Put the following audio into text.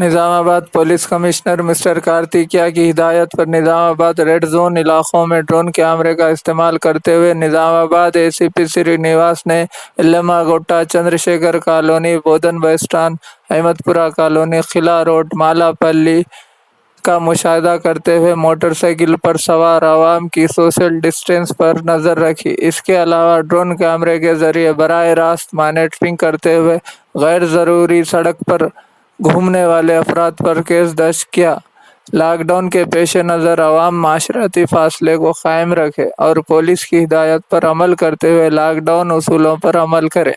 نظام آباد پولیس کمشنر مسٹر کارتیکیا کی ہدایت پر نظام آباد ریڈ زون علاقوں میں ڈرون کیمرے کا استعمال کرتے ہوئے نظام آباد اے سی پی سری نواس نے علما گوٹا، چندر شیکھر کالونی، بودھن بس اسٹینڈ، احمد پورہ کالونی، قلعہ روڈ، مالا پلی کا مشاہدہ کرتے ہوئے موٹر سائیکل پر سوار عوام کی سوشل ڈسٹینس پر نظر رکھی۔ اس کے علاوہ ڈرون کیمرے کے ذریعے براہ راست مانیٹرنگ کرتے ہوئے غیر ضروری سڑک پر گھومنے والے افراد پر کیس درج کیا۔ لاک ڈاؤن کے پیش نظر عوام معاشرتی فاصلے کو قائم رکھے اور پولیس کی ہدایت پر عمل کرتے ہوئے لاک ڈاؤن اصولوں پر عمل کرے۔